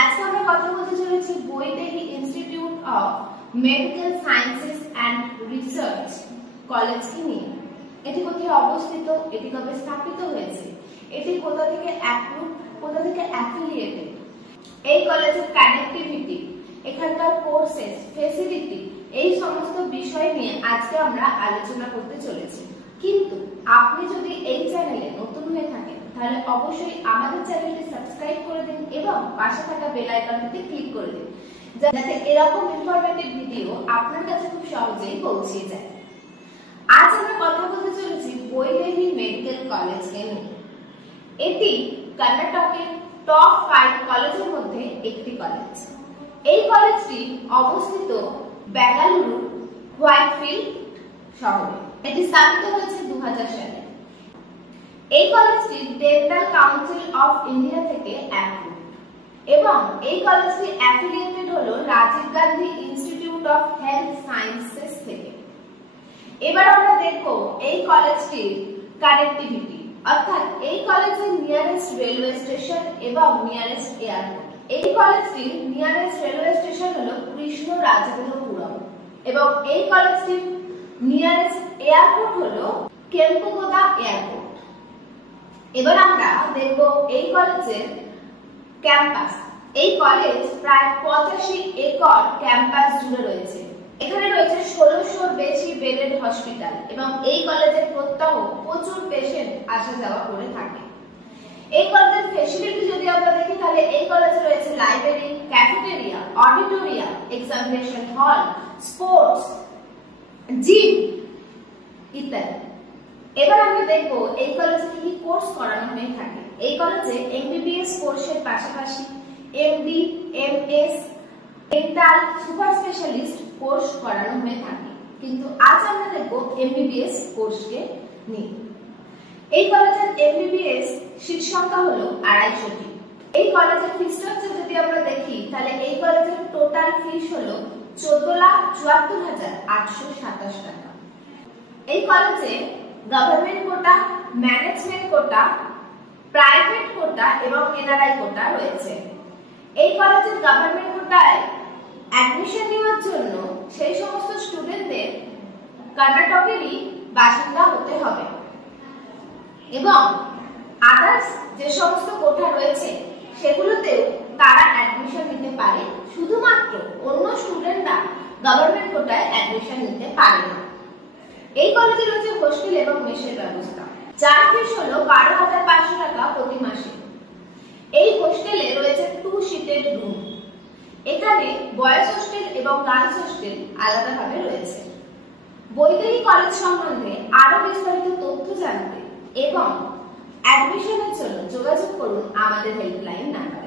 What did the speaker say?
আজকে আমরা কথা বলতে চলেছি Vydehi institute of medical sciences and research কলেজকে নিয়ে। এটি কোথায় অবস্থিত, এটি কবে স্থাপিত হয়েছে, এটি কোথা থেকে অ্যাপ্রুভ, কোথা থেকে অ্যাফিলিয়েটেড, এই কলেজের কানেক্টিভিটি, এখানকার কোর্সেস, ফ্যাসিলিটি, এই সমস্ত বিষয় নিয়ে আজকে আমরা আলোচনা করতে চলেছি। কিন্তু আপনি যদি এই চ্যানেলে নতুন হয়ে থাকেন তাহলে অবশ্যই আমাদের চ্যানেলটি সাবস্ক্রাইব করে দিন এবং পাশে থাকা বেল আইকনটিতে ক্লিক করে দিন, যাতে এরকম ইনফরমেটিভ ভিডিও আপনার কাছে খুব সহজেই পৌঁছে যায়। আজ আমরা কথা বলতে চলেছি বৈদেহী মেডিকেল কলেজকে নিয়ে। এটি কর্ণাটকের টপ 5 কলেজের মধ্যে একটি কলেজ। এই কলেজটি অবস্থিত বেঙ্গালুরু হোয়াইটফিল্ড শহরে। এটি স্থাপিত হয়েছে 2000 সালে। এই কলেজটি ডেন্টাল কাউন্সিল অফ ইন্ডিয়া থেকে অ্যাপ্রুভড এবং এই কলেজটি অ্যাফিলিয়েটেড হলো Rajiv Gandhi Institute of Health Sciences থেকে। এবার আমরা দেখব এই কলেজটির কানেক্টিভিটি, অর্থাৎ এই কলেজের নিয়ারেস্ট রেলওয়ে স্টেশন এবং নিয়ারেস্ট এয়ারপোর্ট। এই কলেজটির নিয়ারেস্ট রেলওয়ে স্টেশন হলো কৃষ্ণরাজগুরুপুরম এবং এই কলেজটির নিয়ারেস্ট এয়ারপোর্ট হলো কেম্পুগোদা এয়ারপোর্ট। এবার আমরা দেখব এই কলেজের ক্যাম্পাস। এই কলেজ প্রায় 85 একর ক্যাম্পাস জুড়ে রয়েছে। এখানে রয়েছে 1600 বেশি বেডেড হসপিটাল এবং এই কলেজের প্রত্যহ প্রচুর পেশেন্ট আসা যাওয়া করে থাকে। এই কলেজের ফ্যাসিলিটি যদি আমরা দেখি তাহলে এই কলেজে রয়েছে লাইব্রেরি, ক্যাফেটেরিয়া, অডিটোরিয়াম, এক্সামিনেশন হল, স্পোর্টস, জিম ইত্যাদি। এবার আমরা দেখব এই কলেজে কি কোর্স করানো হয়ে থাকে। এই কলেজে এমবিবিএস কোর্সের পাশাপাশি MD, MS, dental, super specialist course করানো হয়ে থাকে। কিন্তু আজ আমরা দেখব এমবিবিএস কোর্সকে নিয়ে। এই কলেজের এমবিবিএস সিট সংখ্যা হলো 250টি। এই কলেজের ফি স্ট্রাকচার যদি আমরা দেখি তাহলে এই কলেজের টোটাল ফিস হলো 14,74,827 টাকা। এই কলেজে গভর্নমেন্ট কোটা, ম্যানেজমেন্ট কোটা, প্রাইভেট কোটা এবং এনআরআই কোটা রয়েছে। এই কলেজের গভর্নমেন্ট কোটায় অ্যাডমিশন নেওয়ার জন্য সেই সমস্ত স্টুডেন্টদের কর্ণাটকেরই বাসিন্দা হতে হবে এবং আদার্স যে সমস্ত কোটা রয়েছে সেগুলোতেও তারা অ্যাডমিশন নিতে পারে। শুধুমাত্র অন্য স্টুডেন্টরা গভর্নমেন্ট কোটায় অ্যাডমিশন নিতে পারে না। এই কলেজে রয়েছে হোস্টেল এবং মেসের ব্যবস্থা, যার ফিস হলো 12,500 টাকা প্রতি মাসে। এই হোস্টেলে রয়েছে 2 সিটেড রুম। এখানে বয়েজ হোস্টেল এবং গার্লস হোস্টেল আলাদাভাবে রয়েছে। বৈদেহী কলেজ সম্বন্ধে আরো বিস্তারিত তথ্য জানতে এবং অ্যাডমিশনের জন্য যোগাযোগ করুন আমাদের হেল্পলাইন নাম্বারে।